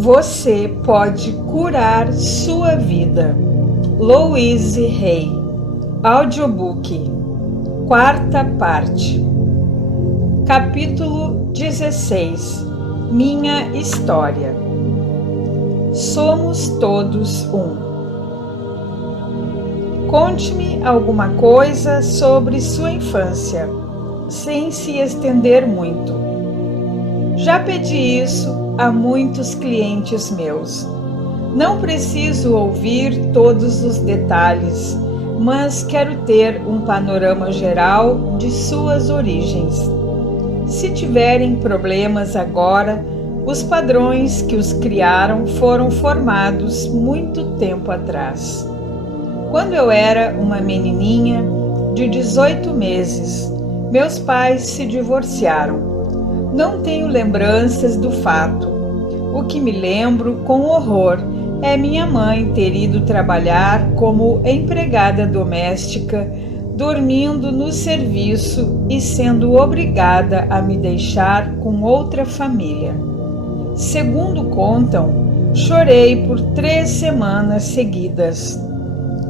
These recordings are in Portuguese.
Você pode curar sua vida. Louise Hay. Audiobook. Quarta parte. Capítulo 16. Minha história. Somos todos um. Conte-me alguma coisa sobre sua infância, sem se estender muito. Já pedi isso a muitos clientes meus. Não preciso ouvir todos os detalhes, mas quero ter um panorama geral de suas origens. Se tiverem problemas agora, os padrões que os criaram foram formados muito tempo atrás. Quando eu era uma menininha de 18 meses, meus pais se divorciaram. Não tenho lembranças do fato. O que me lembro com horror é minha mãe ter ido trabalhar como empregada doméstica, dormindo no serviço e sendo obrigada a me deixar com outra família. Segundo contam, chorei por 3 semanas seguidas.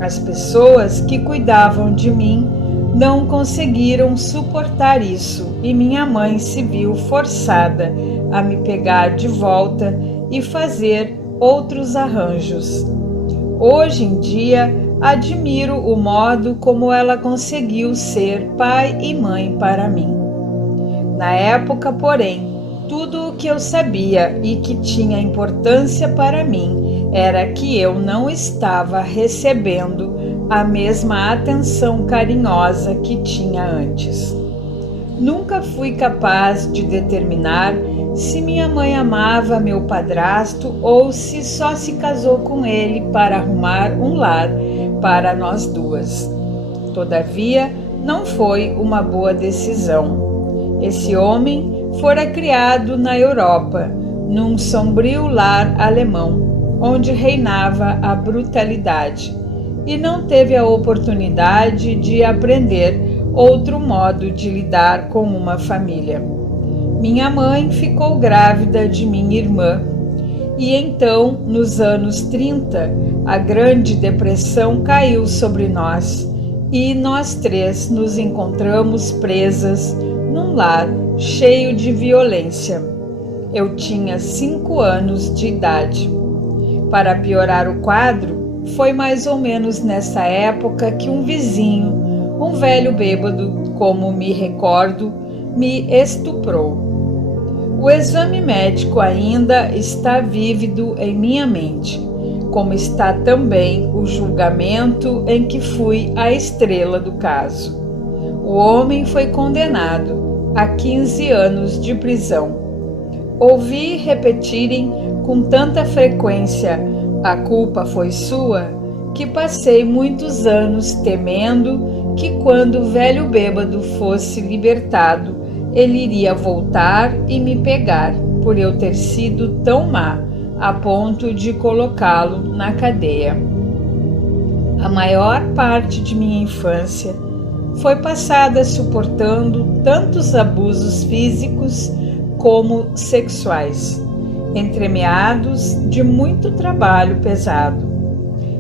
As pessoas que cuidavam de mim não conseguiram suportar isso e minha mãe se viu forçada a me pegar de volta e fazer outros arranjos. Hoje em dia, admiro o modo como ela conseguiu ser pai e mãe para mim. Na época, porém, tudo o que eu sabia e que tinha importância para mim era que eu não estava recebendo a mesma atenção carinhosa que tinha antes. Nunca fui capaz de determinar se minha mãe amava meu padrasto ou se só se casou com ele para arrumar um lar para nós duas. Todavia, não foi uma boa decisão. Esse homem fora criado na Europa, num sombrio lar alemão, onde reinava a brutalidade, e não teve a oportunidade de aprender outro modo de lidar com uma família. Minha mãe ficou grávida de minha irmã, e então, nos anos 30, a Grande Depressão caiu sobre nós, e nós 3 nos encontramos presas num lar cheio de violência. Eu tinha 5 anos de idade. Para piorar o quadro, foi mais ou menos nessa época que um vizinho, um velho bêbado, como me recordo, me estuprou. O exame médico ainda está vívido em minha mente, como está também o julgamento em que fui a estrela do caso. O homem foi condenado a 15 anos de prisão. Ouvi repetirem com tanta frequência "a culpa foi sua", que passei muitos anos temendo que quando o velho bêbado fosse libertado, ele iria voltar e me pegar por eu ter sido tão má a ponto de colocá-lo na cadeia. A maior parte de minha infância foi passada suportando tantos abusos físicos como sexuais, entremeados de muito trabalho pesado.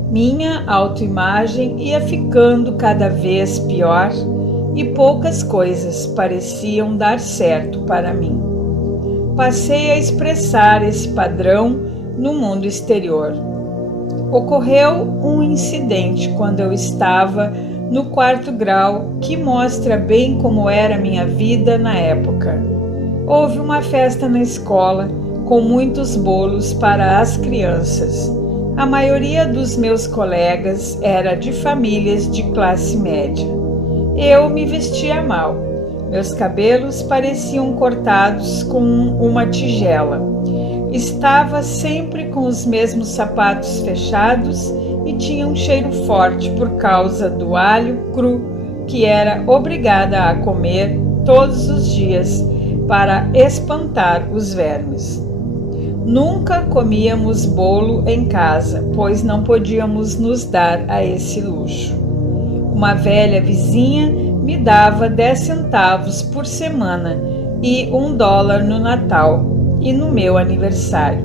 Minha autoimagem ia ficando cada vez pior e poucas coisas pareciam dar certo para mim. Passei a expressar esse padrão no mundo exterior. Ocorreu um incidente quando eu estava no 4º grau que mostra bem como era minha vida na época. Houve uma festa na escola com muitos bolos para as crianças. A maioria dos meus colegas era de famílias de classe média. Eu me vestia mal. Meus cabelos pareciam cortados com uma tigela. Estava sempre com os mesmos sapatos fechados e tinha um cheiro forte por causa do alho cru que era obrigada a comer todos os dias para espantar os vermes. Nunca comíamos bolo em casa, pois não podíamos nos dar a esse luxo. Uma velha vizinha me dava 10 centavos por semana e $1 no Natal e no meu aniversário.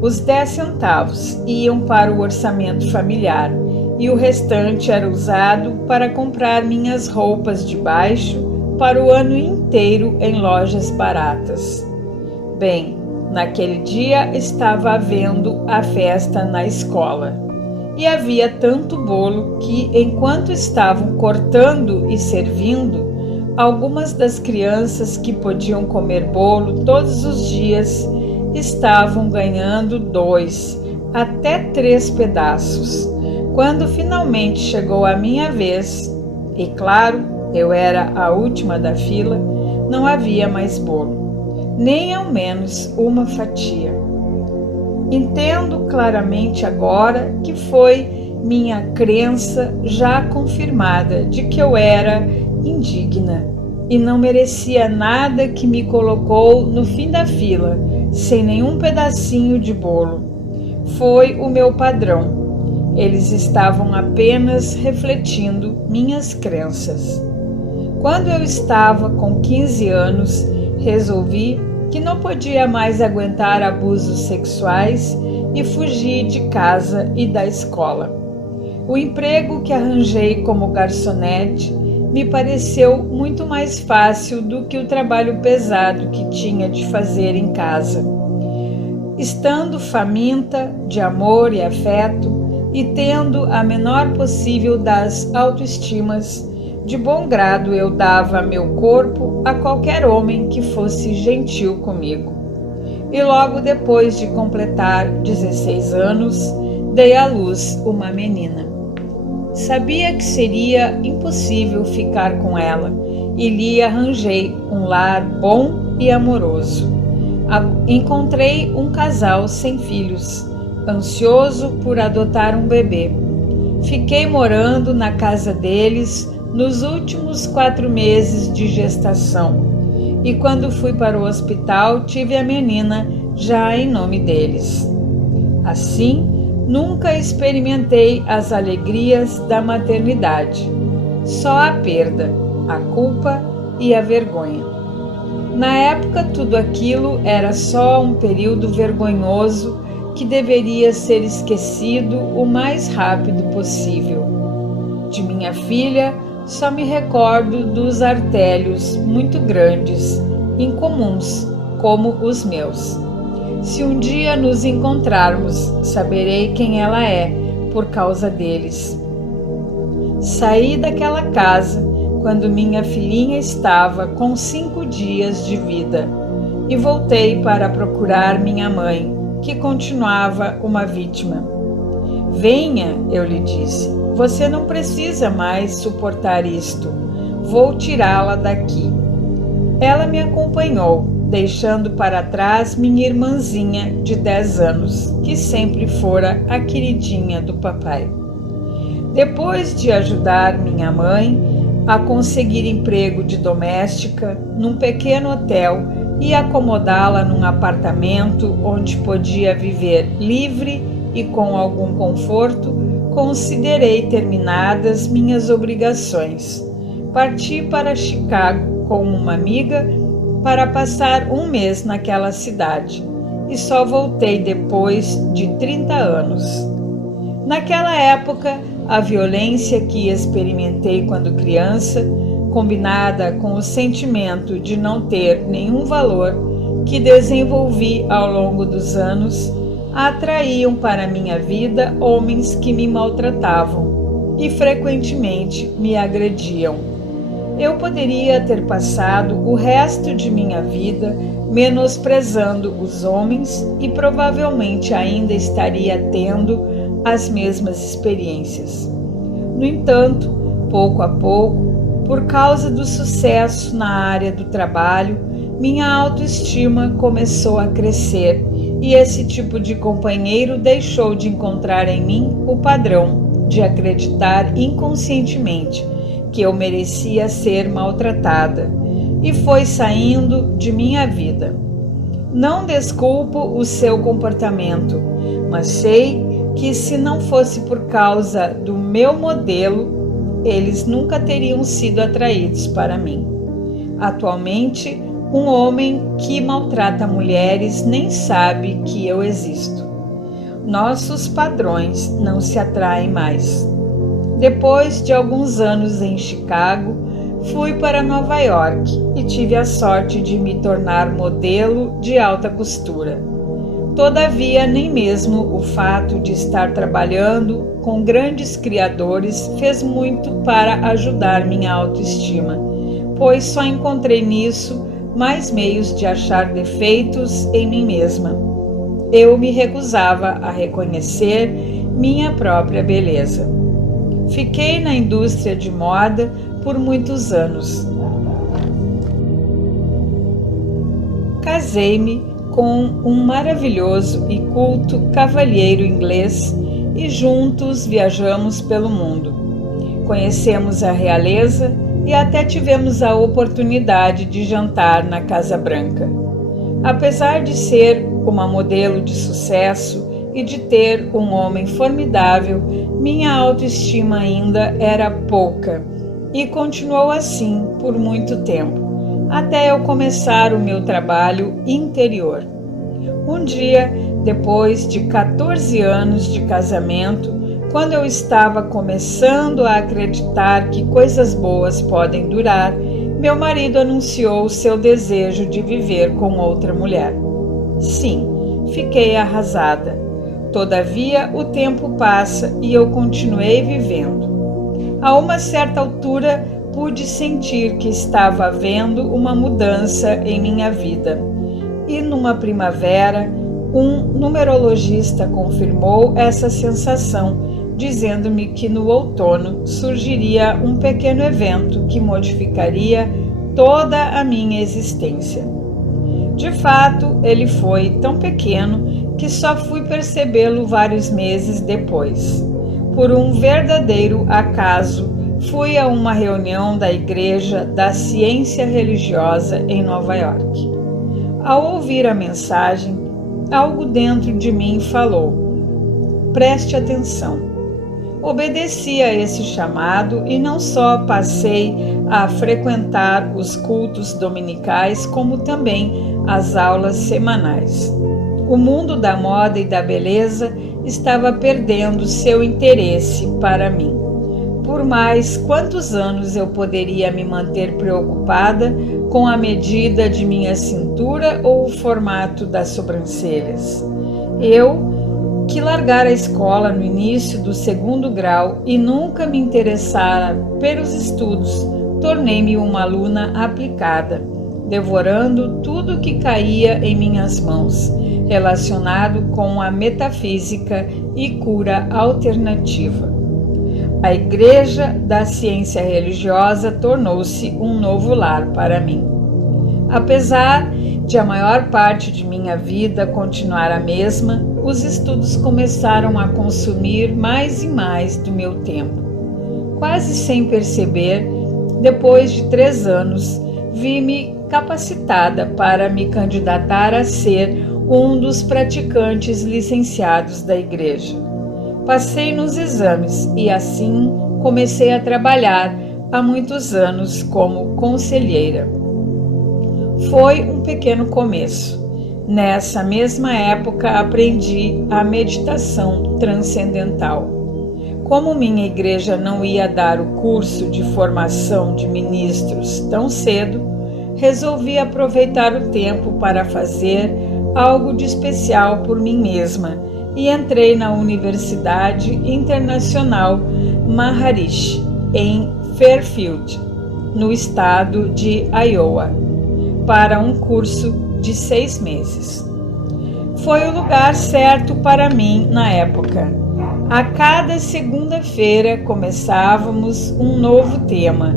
Os 10 centavos iam para o orçamento familiar e o restante era usado para comprar minhas roupas de baixo para o ano inteiro em lojas baratas. Bem, naquele dia estava havendo a festa na escola e havia tanto bolo que, enquanto estavam cortando e servindo, algumas das crianças que podiam comer bolo todos os dias estavam ganhando 2 até 3 pedaços. Quando finalmente chegou a minha vez, e claro, eu era a última da fila, não havia mais bolo, nem ao menos uma fatia. Entendo claramente agora que foi minha crença já confirmada de que eu era indigna e não merecia nada que me colocou no fim da fila, sem nenhum pedacinho de bolo. Foi o meu padrão. Eles estavam apenas refletindo minhas crenças. Quando eu estava com 15 anos, resolvi que não podia mais aguentar abusos sexuais e fugi de casa e da escola. O emprego que arranjei como garçonete me pareceu muito mais fácil do que o trabalho pesado que tinha de fazer em casa. Estando faminta de amor e afeto e tendo a menor possível das autoestimas, de bom grado eu dava meu corpo a qualquer homem que fosse gentil comigo. E logo depois de completar 16 anos, dei à luz uma menina. Sabia que seria impossível ficar com ela e lhe arranjei um lar bom e amoroso. Encontrei um casal sem filhos, ansioso por adotar um bebê. Fiquei morando na casa deles nos últimos 4 meses de gestação e quando fui para o hospital tive a menina já em nome deles. Assim, nunca experimentei as alegrias da maternidade, só a perda, a culpa e a vergonha. Na época, tudo aquilo era só um período vergonhoso que deveria ser esquecido o mais rápido possível. De minha filha, só me recordo dos artérios muito grandes, incomuns, como os meus. Se um dia nos encontrarmos, saberei quem ela é, por causa deles. Saí daquela casa quando minha filhinha estava com 5 dias de vida e voltei para procurar minha mãe, que continuava uma vítima. Venha, eu lhe disse, você não precisa mais suportar isto. Vou tirá-la daqui. Ela me acompanhou, deixando para trás minha irmãzinha de 10 anos, que sempre fora a queridinha do papai. Depois de ajudar minha mãe a conseguir emprego de doméstica num pequeno hotel e acomodá-la num apartamento onde podia viver livre e com algum conforto, considerei terminadas minhas obrigações. Parti para Chicago com uma amiga para passar um mês naquela cidade e só voltei depois de 30 anos. Naquela época, a violência que experimentei quando criança, combinada com o sentimento de não ter nenhum valor que desenvolvi ao longo dos anos, atraíam para minha vida homens que me maltratavam e frequentemente me agrediam. Eu poderia ter passado o resto de minha vida menosprezando os homens e provavelmente ainda estaria tendo as mesmas experiências. No entanto, pouco a pouco, por causa do sucesso na área do trabalho, minha autoestima começou a crescer e esse tipo de companheiro deixou de encontrar em mim o padrão de acreditar inconscientemente que eu merecia ser maltratada e foi saindo de minha vida. Não desculpo o seu comportamento, mas sei que se não fosse por causa do meu modelo, eles nunca teriam sido atraídos para mim. Atualmente, um homem que maltrata mulheres nem sabe que eu existo. nossos padrões não se atraem mais. Depois de alguns anos em Chicago, fui para Nova York e tive a sorte de me tornar modelo de alta costura. Todavia, nem mesmo o fato de estar trabalhando com grandes criadores fez muito para ajudar minha autoestima, pois só encontrei nisso mais meios de achar defeitos em mim mesma. Eu me recusava a reconhecer minha própria beleza. Fiquei na indústria de moda por muitos anos. Casei-me com um maravilhoso e culto cavalheiro inglês e juntos viajamos pelo mundo. Conhecemos a realeza e até tivemos a oportunidade de jantar na Casa Branca. Apesar de ser uma modelo de sucesso e de ter um homem formidável, minha autoestima ainda era pouca e continuou assim por muito tempo, até eu começar o meu trabalho interior. Um dia, depois de 14 anos de casamento, quando eu estava começando a acreditar que coisas boas podem durar, meu marido anunciou seu desejo de viver com outra mulher. Sim, fiquei arrasada. Todavia, o tempo passa e eu continuei vivendo. A uma certa altura, pude sentir que estava havendo uma mudança em minha vida. E numa primavera, um numerologista confirmou essa sensação, dizendo-me que no outono surgiria um pequeno evento que modificaria toda a minha existência. De fato, ele foi tão pequeno que só fui percebê-lo vários meses depois. Por um verdadeiro acaso, fui a uma reunião da Igreja da Ciência Religiosa em Nova York. Ao ouvir a mensagem, algo dentro de mim falou: preste atenção. Obedeci a esse chamado e não só passei a frequentar os cultos dominicais, como também as aulas semanais. O mundo da moda e da beleza estava perdendo seu interesse para mim. Por mais quantos anos eu poderia me manter preocupada com a medida de minha cintura ou o formato das sobrancelhas? Eu, que largara a escola no início do 2º grau e nunca me interessara pelos estudos, tornei-me uma aluna aplicada, devorando tudo que caía em minhas mãos, relacionado com a metafísica e cura alternativa. A Igreja da Ciência Religiosa tornou-se um novo lar para mim. Apesar de a maior parte de minha vida continuar a mesma, os estudos começaram a consumir mais e mais do meu tempo. Quase sem perceber, depois de 3 anos, vi-me capacitada para me candidatar a ser um dos praticantes licenciados da Igreja. Passei nos exames e assim comecei a trabalhar há muitos anos como conselheira. Foi um pequeno começo. Nessa mesma época aprendi a meditação transcendental. Como minha igreja não ia dar o curso de formação de ministros tão cedo, resolvi aproveitar o tempo para fazer algo de especial por mim mesma e entrei na Universidade Internacional Maharishi, em Fairfield, no estado de Iowa, para um curso de 6 meses. Foi o lugar certo para mim na época. A cada segunda-feira começávamos um novo tema,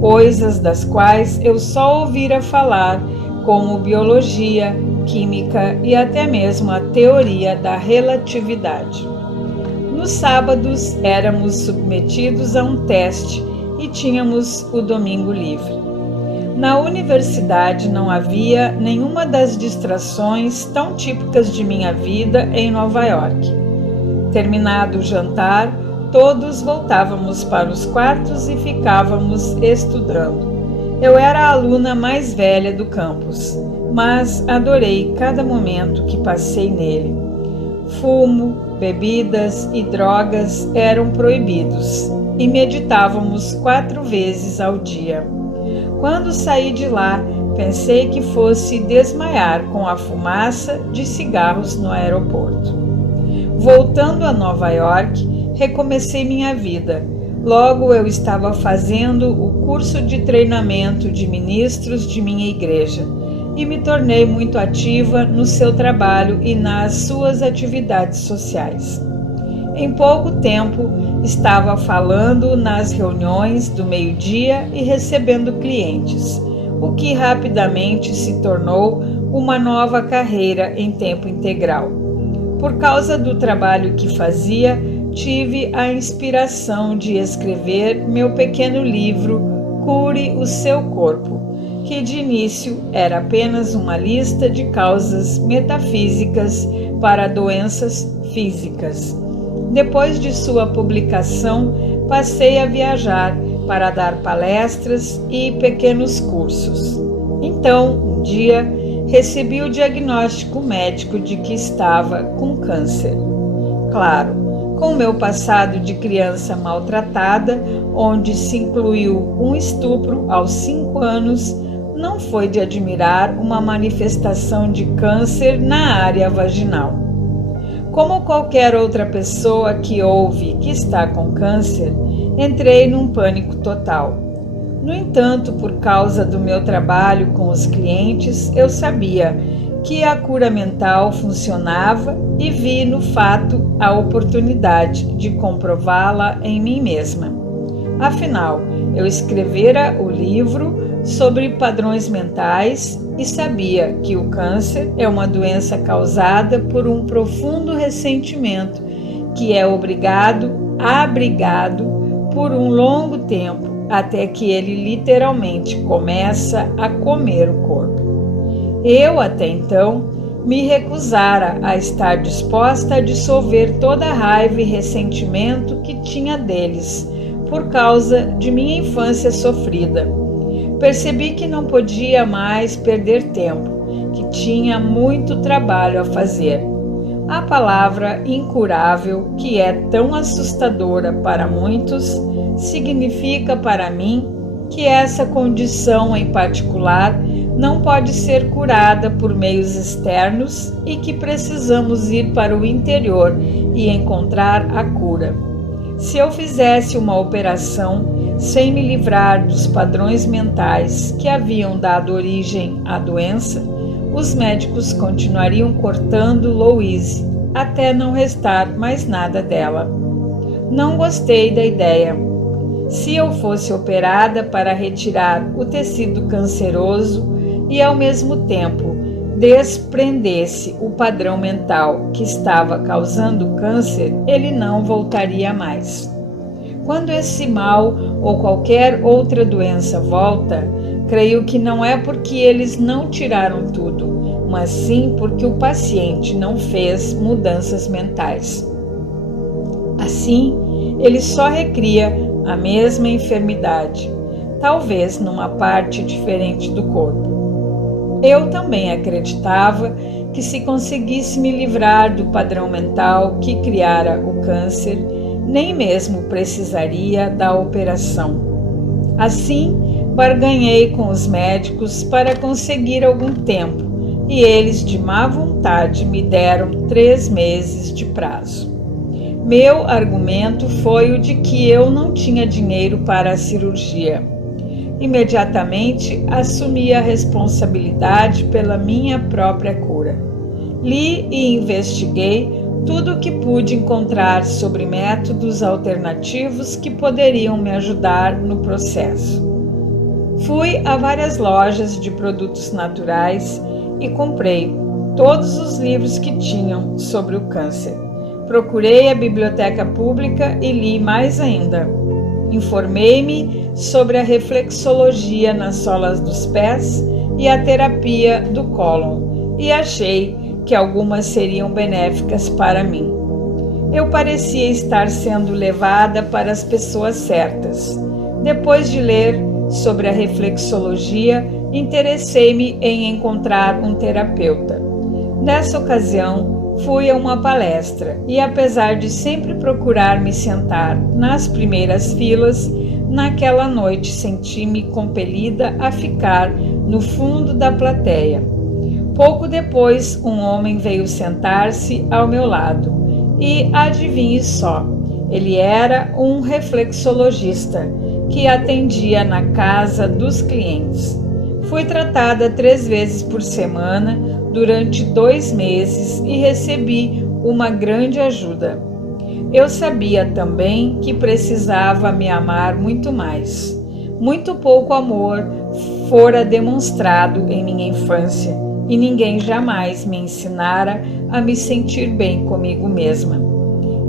coisas das quais eu só ouvira falar, como biologia, química e até mesmo a teoria da relatividade. Nos sábados éramos submetidos a um teste e tínhamos o domingo livre. Na universidade não havia nenhuma das distrações tão típicas de minha vida em Nova York. Terminado o jantar, todos voltávamos para os quartos e ficávamos estudando. Eu era a aluna mais velha do campus, mas adorei cada momento que passei nele. Fumo, bebidas e drogas eram proibidos e meditávamos 4 vezes ao dia. Quando saí de lá, pensei que fosse desmaiar com a fumaça de cigarros no aeroporto. Voltando a Nova York, recomecei minha vida. Logo eu estava fazendo o curso de treinamento de ministros de minha igreja e me tornei muito ativa no seu trabalho e nas suas atividades sociais. Em pouco tempo, estava falando nas reuniões do meio-dia e recebendo clientes, o que rapidamente se tornou uma nova carreira em tempo integral. Por causa do trabalho que fazia, tive a inspiração de escrever meu pequeno livro Cure o Seu Corpo, que de início era apenas uma lista de causas metafísicas para doenças físicas. Depois de sua publicação, passei a viajar para dar palestras e pequenos cursos. Então, um dia, recebi o diagnóstico médico de que estava com câncer. Claro, com o meu passado de criança maltratada, onde se incluiu um estupro aos 5 anos, não foi de admirar uma manifestação de câncer na área vaginal. Como qualquer outra pessoa que ouve que está com câncer, entrei num pânico total. No entanto, por causa do meu trabalho com os clientes, eu sabia que a cura mental funcionava e vi no fato a oportunidade de comprová-la em mim mesma. Afinal, eu escrevera o livro sobre padrões mentais e sabia que o câncer é uma doença causada por um profundo ressentimento que é abrigado por um longo tempo até que ele literalmente começa a comer o corpo. Eu, até então, me recusara a estar disposta a dissolver toda a raiva e ressentimento que tinha deles por causa de minha infância sofrida. Percebi que não podia mais perder tempo, que tinha muito trabalho a fazer. A palavra incurável, que é tão assustadora para muitos, significa para mim que essa condição em particular não pode ser curada por meios externos e que precisamos ir para o interior e encontrar a cura. Se eu fizesse uma operação sem me livrar dos padrões mentais que haviam dado origem à doença, os médicos continuariam cortando Louise até não restar mais nada dela. Não gostei da ideia. Se eu fosse operada para retirar o tecido canceroso e ao mesmo tempo desprendesse o padrão mental que estava causando câncer, ele não voltaria mais. Quando esse mal ou qualquer outra doença volta, creio que não é porque eles não tiraram tudo, mas sim porque o paciente não fez mudanças mentais. Assim, ele só recria a mesma enfermidade, talvez numa parte diferente do corpo. Eu também acreditava que se conseguisse me livrar do padrão mental que criara o câncer, nem mesmo precisaria da operação. Assim, barganhei com os médicos para conseguir algum tempo e eles, de má vontade, me deram 3 meses de prazo. Meu argumento foi o de que eu não tinha dinheiro para a cirurgia. Imediatamente assumi a responsabilidade pela minha própria cura. Li e investiguei tudo o que pude encontrar sobre métodos alternativos que poderiam me ajudar no processo. Fui a várias lojas de produtos naturais e comprei todos os livros que tinham sobre o câncer. Procurei a biblioteca pública e li mais ainda. Informei-me sobre a reflexologia nas solas dos pés e a terapia do cólon e achei que algumas seriam benéficas para mim. Eu parecia estar sendo levada para as pessoas certas. Depois de ler sobre a reflexologia, interessei-me em encontrar um terapeuta. Nessa ocasião, fui a uma palestra e, apesar de sempre procurar me sentar nas primeiras filas, naquela noite senti-me compelida a ficar no fundo da plateia. Pouco depois, um homem veio sentar-se ao meu lado e, adivinhe só, ele era um reflexologista que atendia na casa dos clientes. Fui tratada 3 vezes por semana durante 2 meses e recebi uma grande ajuda. Eu sabia também que precisava me amar muito mais. Muito pouco amor fora demonstrado em minha infância e ninguém jamais me ensinara a me sentir bem comigo mesma.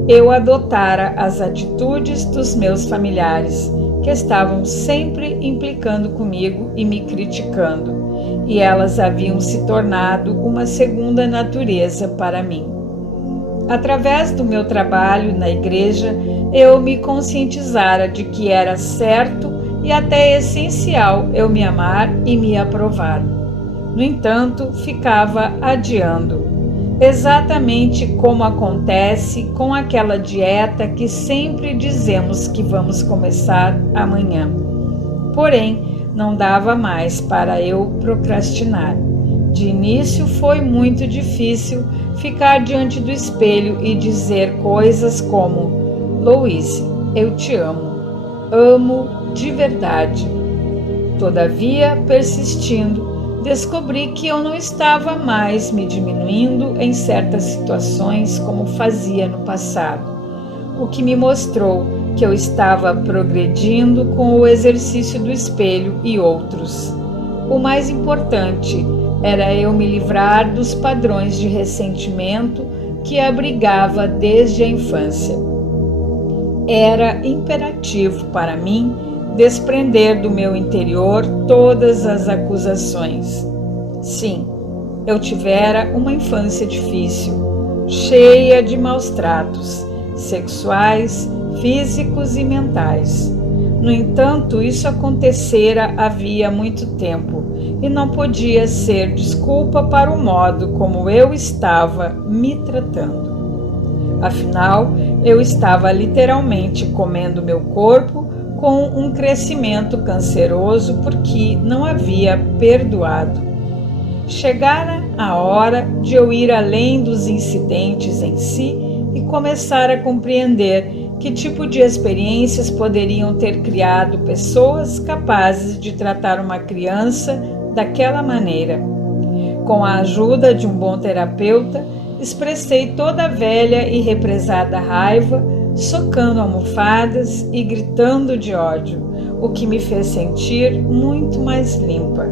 Eu adotara as atitudes dos meus familiares, que estavam sempre implicando comigo e me criticando, e elas haviam se tornado uma segunda natureza para mim. Através do meu trabalho na igreja, eu me conscientizara de que era certo e até essencial eu me amar e me aprovar. No entanto, ficava adiando, exatamente como acontece com aquela dieta que sempre dizemos que vamos começar amanhã. Porém, não dava mais para eu procrastinar. De início foi muito difícil ficar diante do espelho e dizer coisas como: Louise, eu te amo. Amo de verdade. Todavia, persistindo, descobri que eu não estava mais me diminuindo em certas situações como fazia no passado, o que me mostrou que eu estava progredindo com o exercício do espelho e outros. O mais importante era eu me livrar dos padrões de ressentimento que abrigava desde a infância. Era imperativo para mim desprender do meu interior todas as acusações. Sim, eu tivera uma infância difícil, cheia de maus tratos, sexuais, físicos e mentais. No entanto, isso acontecera havia muito tempo e não podia ser desculpa para o modo como eu estava me tratando. Afinal, eu estava literalmente comendo meu corpo com um crescimento canceroso porque não havia perdoado. Chegara a hora de eu ir além dos incidentes em si e começar a compreender que tipo de experiências poderiam ter criado pessoas capazes de tratar uma criança daquela maneira. Com a ajuda de um bom terapeuta, expressei toda a velha e represada raiva, socando almofadas e gritando de ódio, o que me fez sentir muito mais limpa.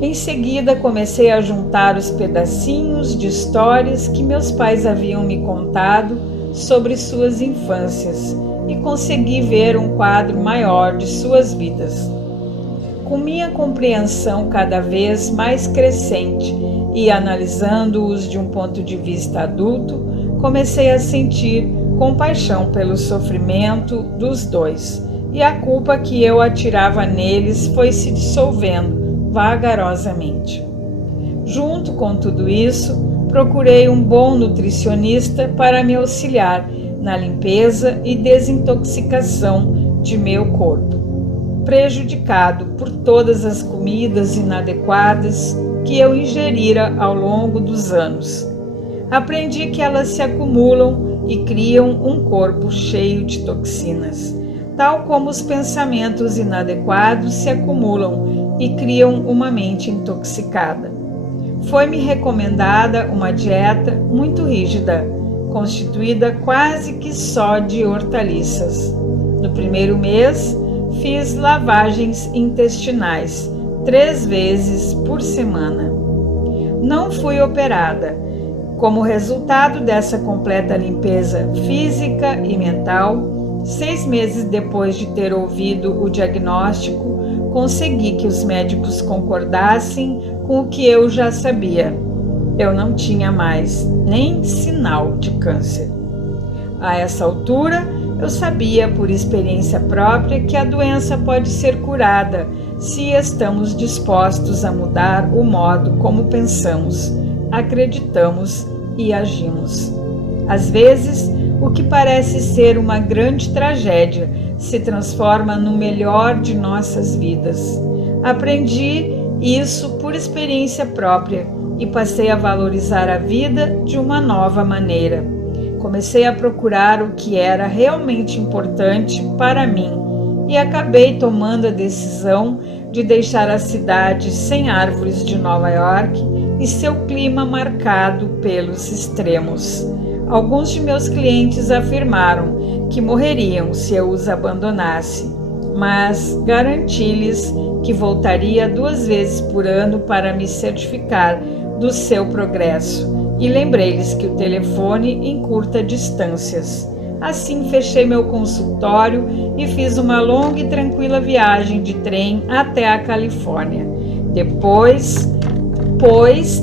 Em seguida, comecei a juntar os pedacinhos de histórias que meus pais haviam me contado sobre suas infâncias e consegui ver um quadro maior de suas vidas. Com minha compreensão cada vez mais crescente e analisando-os de um ponto de vista adulto, comecei a sentir compaixão pelo sofrimento dos dois, e a culpa que eu atirava neles foi se dissolvendo vagarosamente. Junto com tudo isso, procurei um bom nutricionista para me auxiliar na limpeza e desintoxicação de meu corpo, prejudicado por todas as comidas inadequadas que eu ingerira ao longo dos anos. Aprendi que elas se acumulam e criam um corpo cheio de toxinas, tal como os pensamentos inadequados se acumulam e criam uma mente intoxicada. Foi-me recomendada uma dieta muito rígida, constituída quase que só de hortaliças. No primeiro mês, fiz lavagens intestinais 3 vezes por semana. Não fui operada. Como resultado dessa completa limpeza física e mental, 6 meses depois de ter ouvido o diagnóstico, consegui que os médicos concordassem com o que eu já sabia. Eu não tinha mais nem sinal de câncer. A essa altura, eu sabia por experiência própria que a doença pode ser curada se estamos dispostos a mudar o modo como pensamos, acreditamos e agimos. Às vezes, o que parece ser uma grande tragédia se transforma no melhor de nossas vidas. Aprendi isso por experiência própria e passei a valorizar a vida de uma nova maneira. Comecei a procurar o que era realmente importante para mim e acabei tomando a decisão de deixar a cidade sem árvores de Nova York e seu clima marcado pelos extremos. Alguns de meus clientes afirmaram que morreriam se eu os abandonasse, mas garanti-lhes que voltaria 2 vezes por ano para me certificar do seu progresso e lembrei-lhes que o telefone encurta distâncias. Assim, fechei meu consultório e fiz uma longa e tranquila viagem de trem até a Califórnia. Depois,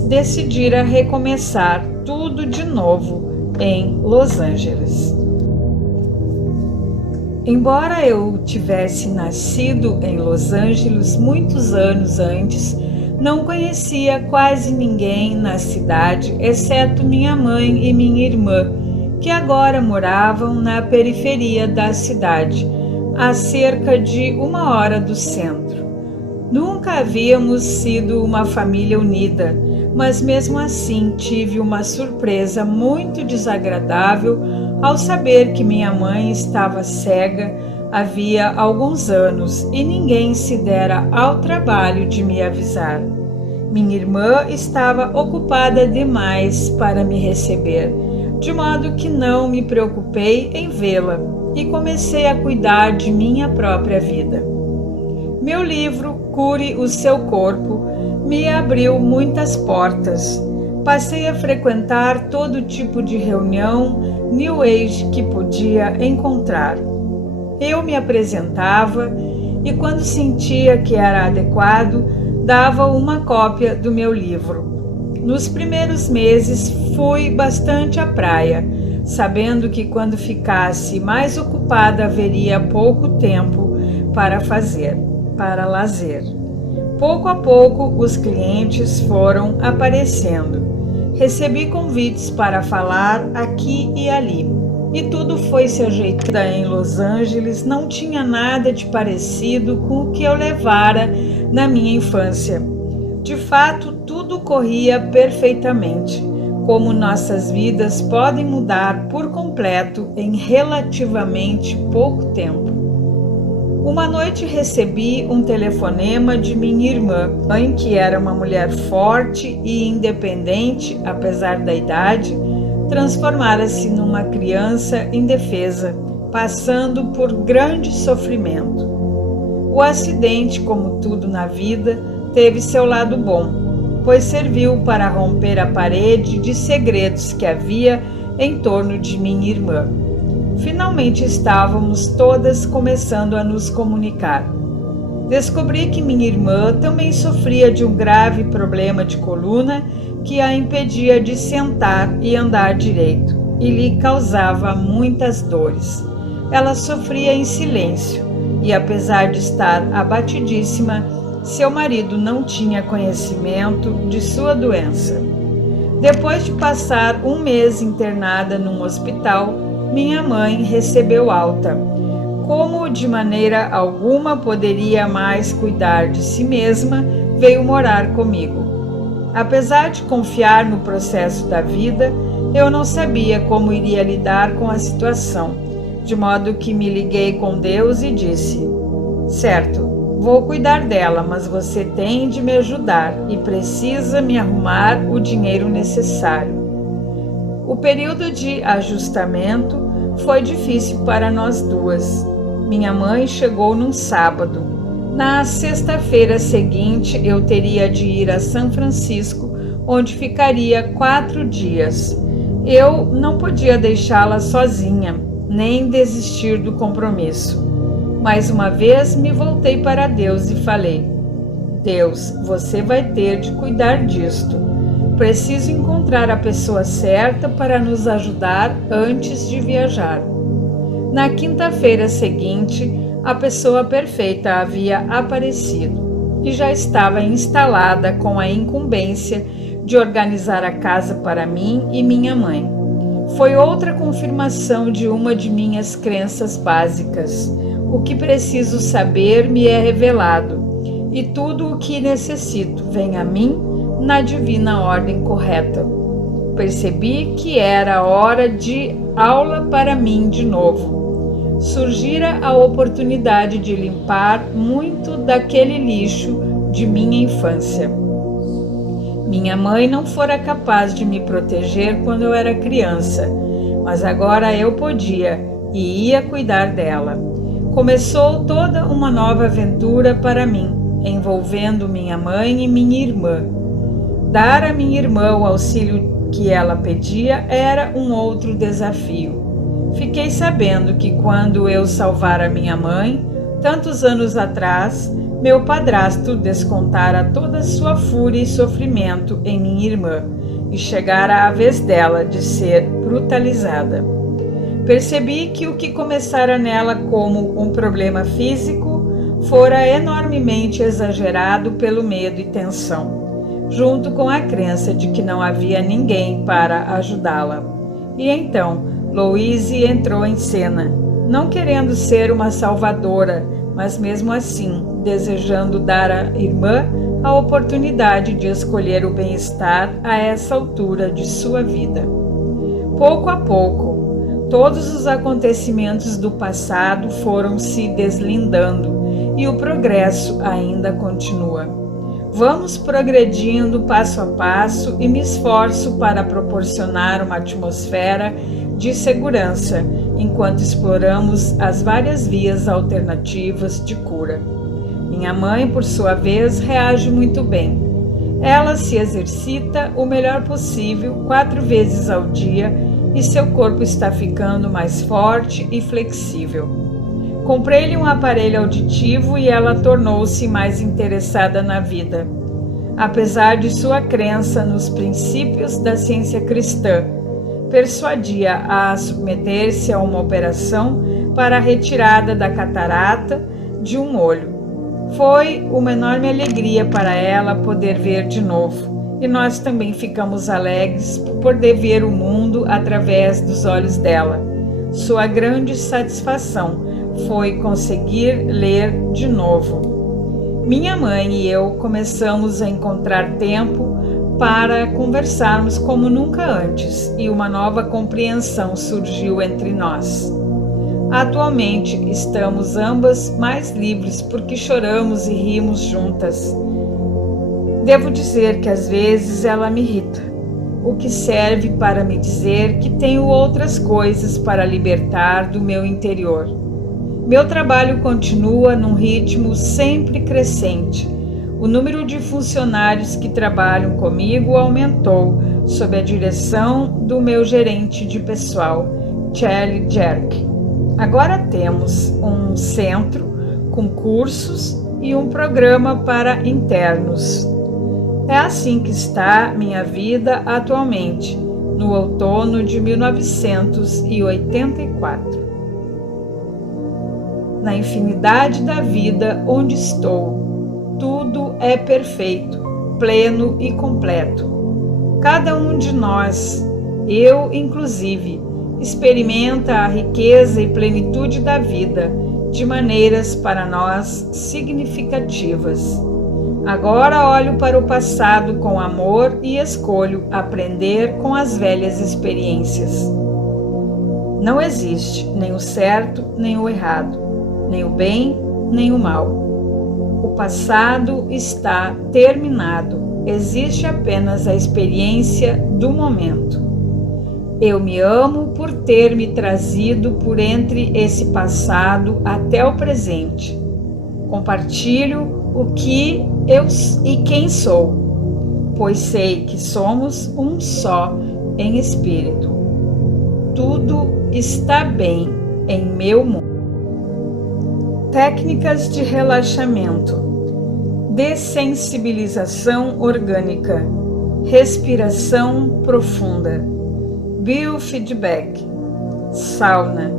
decidira recomeçar tudo de novo em Los Angeles. Embora eu tivesse nascido em Los Angeles muitos anos antes, não conhecia quase ninguém na cidade, exceto minha mãe e minha irmã, que agora moravam na periferia da cidade, a cerca de 1 hora do centro. Nunca havíamos sido uma família unida, mas mesmo assim tive uma surpresa muito desagradável ao saber que minha mãe estava cega havia alguns anos e ninguém se dera ao trabalho de me avisar. Minha irmã estava ocupada demais para me receber, de modo que não me preocupei em vê-la e comecei a cuidar de minha própria vida. Meu livro Cure o Seu Corpo me abriu muitas portas. Passei a frequentar todo tipo de reunião New Age que podia encontrar. Eu me apresentava e, quando sentia que era adequado, dava uma cópia do meu livro. Nos primeiros meses fui bastante à praia, sabendo que quando ficasse mais ocupada haveria pouco tempo para lazer. Pouco a pouco os clientes foram aparecendo. Recebi convites para falar aqui e ali. E tudo foi se ajeitando em Los Angeles, não tinha nada de parecido com o que eu levara na minha infância. De fato, tudo corria perfeitamente, como nossas vidas podem mudar por completo em relativamente pouco tempo. Uma noite recebi um telefonema de minha irmã, mãe, que era uma mulher forte e independente, apesar da idade, transformara-se numa criança indefesa, passando por grande sofrimento. O acidente, como tudo na vida, teve seu lado bom, pois serviu para romper a parede de segredos que havia em torno de minha irmã. Finalmente estávamos todas começando a nos comunicar. Descobri que minha irmã também sofria de um grave problema de coluna que a impedia de sentar e andar direito e lhe causava muitas dores. Ela sofria em silêncio e, apesar de estar abatidíssima, seu marido não tinha conhecimento de sua doença. Depois de passar 1 mês internada num hospital, minha mãe recebeu alta. Como de maneira alguma poderia mais cuidar de si mesma, veio morar comigo. Apesar de confiar no processo da vida, eu não sabia como iria lidar com a situação, de modo que me liguei com Deus e disse: certo, vou cuidar dela, mas você tem de me ajudar e precisa me arrumar o dinheiro necessário. O período de ajustamento foi difícil para nós duas. Minha mãe chegou num sábado. Na sexta-feira seguinte, eu teria de ir a São Francisco, onde ficaria 4 dias. Eu não podia deixá-la sozinha, nem desistir do compromisso. Mais uma vez me voltei para Deus e falei: Deus, você vai ter de cuidar disto. Preciso encontrar a pessoa certa para nos ajudar antes de viajar. Na quinta-feira seguinte, a pessoa perfeita havia aparecido e já estava instalada com a incumbência de organizar a casa para mim e minha mãe. Foi outra confirmação de uma de minhas crenças básicas. O que preciso saber me é revelado, e tudo o que necessito vem a mim na divina ordem correta. Percebi que era hora de aula para mim de novo. Surgira a oportunidade de limpar muito daquele lixo de minha infância. Minha mãe não fora capaz de me proteger quando eu era criança, mas agora eu podia e ia cuidar dela. Começou toda uma nova aventura para mim, envolvendo minha mãe e minha irmã. Dar a minha irmã o auxílio que ela pedia era um outro desafio. Fiquei sabendo que quando eu salvara minha mãe, tantos anos atrás, meu padrasto descontara toda a sua fúria e sofrimento em minha irmã, e chegara a vez dela de ser brutalizada. Percebi que o que começara nela como um problema físico fora enormemente exagerado pelo medo e tensão, junto com a crença de que não havia ninguém para ajudá-la. E então, Louise entrou em cena, não querendo ser uma salvadora, mas mesmo assim, desejando dar à irmã a oportunidade de escolher o bem-estar a essa altura de sua vida. Pouco a pouco, todos os acontecimentos do passado foram se deslindando e o progresso ainda continua. Vamos progredindo passo a passo e me esforço para proporcionar uma atmosfera de segurança enquanto exploramos as várias vias alternativas de cura. Minha mãe, por sua vez, reage muito bem. Ela se exercita o melhor possível 4 vezes ao dia e seu corpo está ficando mais forte e flexível. Comprei-lhe um aparelho auditivo e ela tornou-se mais interessada na vida. Apesar de sua crença nos princípios da ciência cristã, persuadia-a a submeter-se a uma operação para a retirada da catarata de um olho. Foi uma enorme alegria para ela poder ver de novo, e nós também ficamos alegres por poder ver o mundo através dos olhos dela. Sua grande satisfação foi conseguir ler de novo. Minha mãe e eu começamos a encontrar tempo para conversarmos como nunca antes, e uma nova compreensão surgiu entre nós. Atualmente estamos ambas mais livres porque choramos e rimos juntas. Devo dizer que às vezes ela me irrita, o que serve para me dizer que tenho outras coisas para libertar do meu interior. Meu trabalho continua num ritmo sempre crescente. O número de funcionários que trabalham comigo aumentou sob a direção do meu gerente de pessoal, Charlie Jerk. Agora temos um centro com cursos e um programa para internos. É assim que está minha vida atualmente, no outono de 1984. Na infinidade da vida onde estou, tudo é perfeito, pleno e completo. Cada um de nós, eu inclusive, experimenta a riqueza e plenitude da vida de maneiras para nós significativas. Agora olho para o passado com amor e escolho aprender com as velhas experiências. Não existe nem o certo nem o errado, nem o bem nem o mal. O passado está terminado, existe apenas a experiência do momento. Eu me amo por ter me trazido por entre esse passado até o presente. Compartilho o que eu e quem sou, pois sei que somos um só em espírito. Tudo está bem em meu mundo. Técnicas de relaxamento, dessensibilização orgânica, respiração profunda, biofeedback, sauna,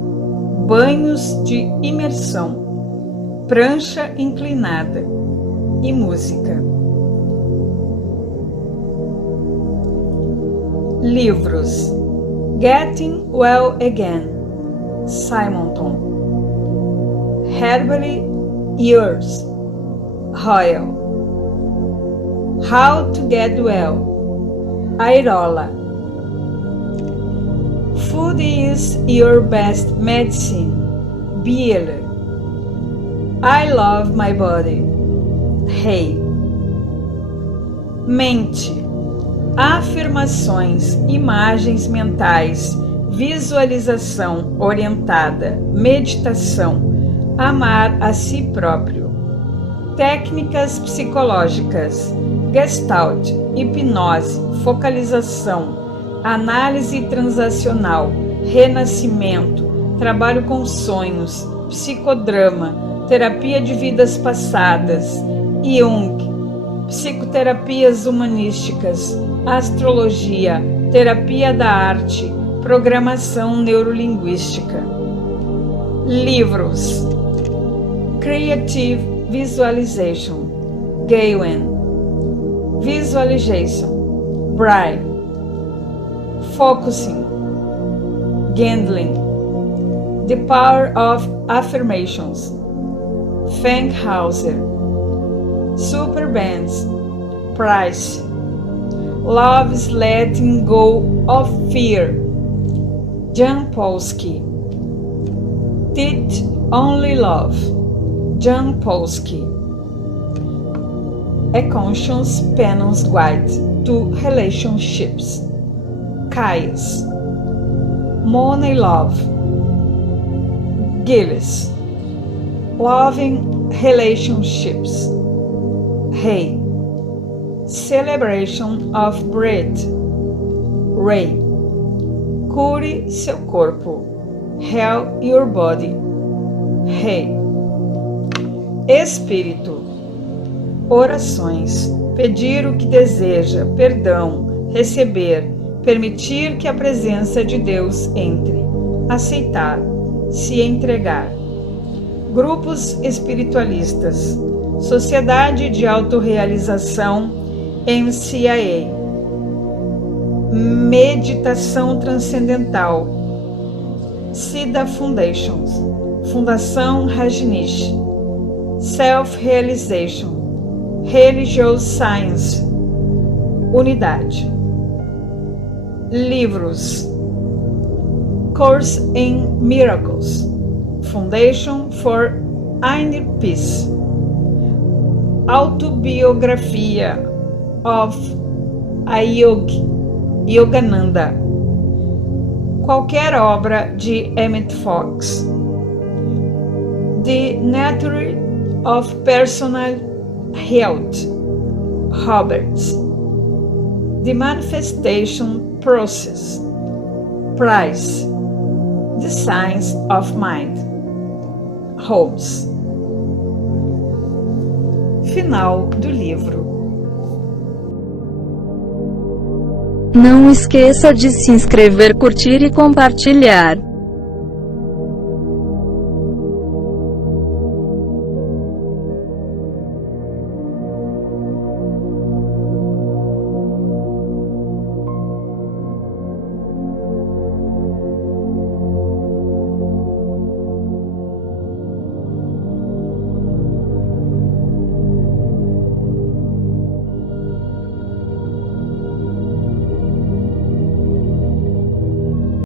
banhos de imersão, prancha inclinada e música. Livros: Getting Well Again, Simonton. Herbally Yours, Royal. How to Get Well, Airola. Food is your best medicine, Bieler. I love my body, Rei. Mente. Afirmações, imagens mentais, visualização orientada, meditação, amar a si próprio. Técnicas psicológicas, Gestalt, hipnose, focalização, análise transacional, renascimento, trabalho com sonhos, psicodrama, terapia de vidas passadas, Jung, psicoterapias humanísticas, astrologia, terapia da arte, programação neurolinguística. Livros: Creative Visualization, Gawain. Visualization, Braille. Focusing, Gendlin. The Power of Affirmations, Fankhauser. Superbands, Price. Love's Letting Go of Fear, Jan Polsky. Teach Only Love, Jan Polsky. A Conscious Penance Guide to Relationships, Caius. Money Love, Gillis. Loving Relationships, Rei. Celebration of Breath, Ray. Cure seu corpo, Heal your body, Rei. Espírito. Orações: pedir o que deseja, perdão, receber, permitir que a presença de Deus entre, aceitar, se entregar. Grupos espiritualistas: Sociedade de Autorrealização, MCIA. Meditação Transcendental, Siddha Foundations, Fundação Rajneesh. Self-Realization, Religious Science, Unidade. Livros: Course in Miracles, Foundation for Inner Peace. Autobiografia of a Yogananda. Qualquer obra de Emmett Fox. The Nature of Personal Health, Roberts. The Manifestation Process, Price. The Science of Mind, Holmes. Final do livro. Não esqueça de se inscrever, curtir e compartilhar.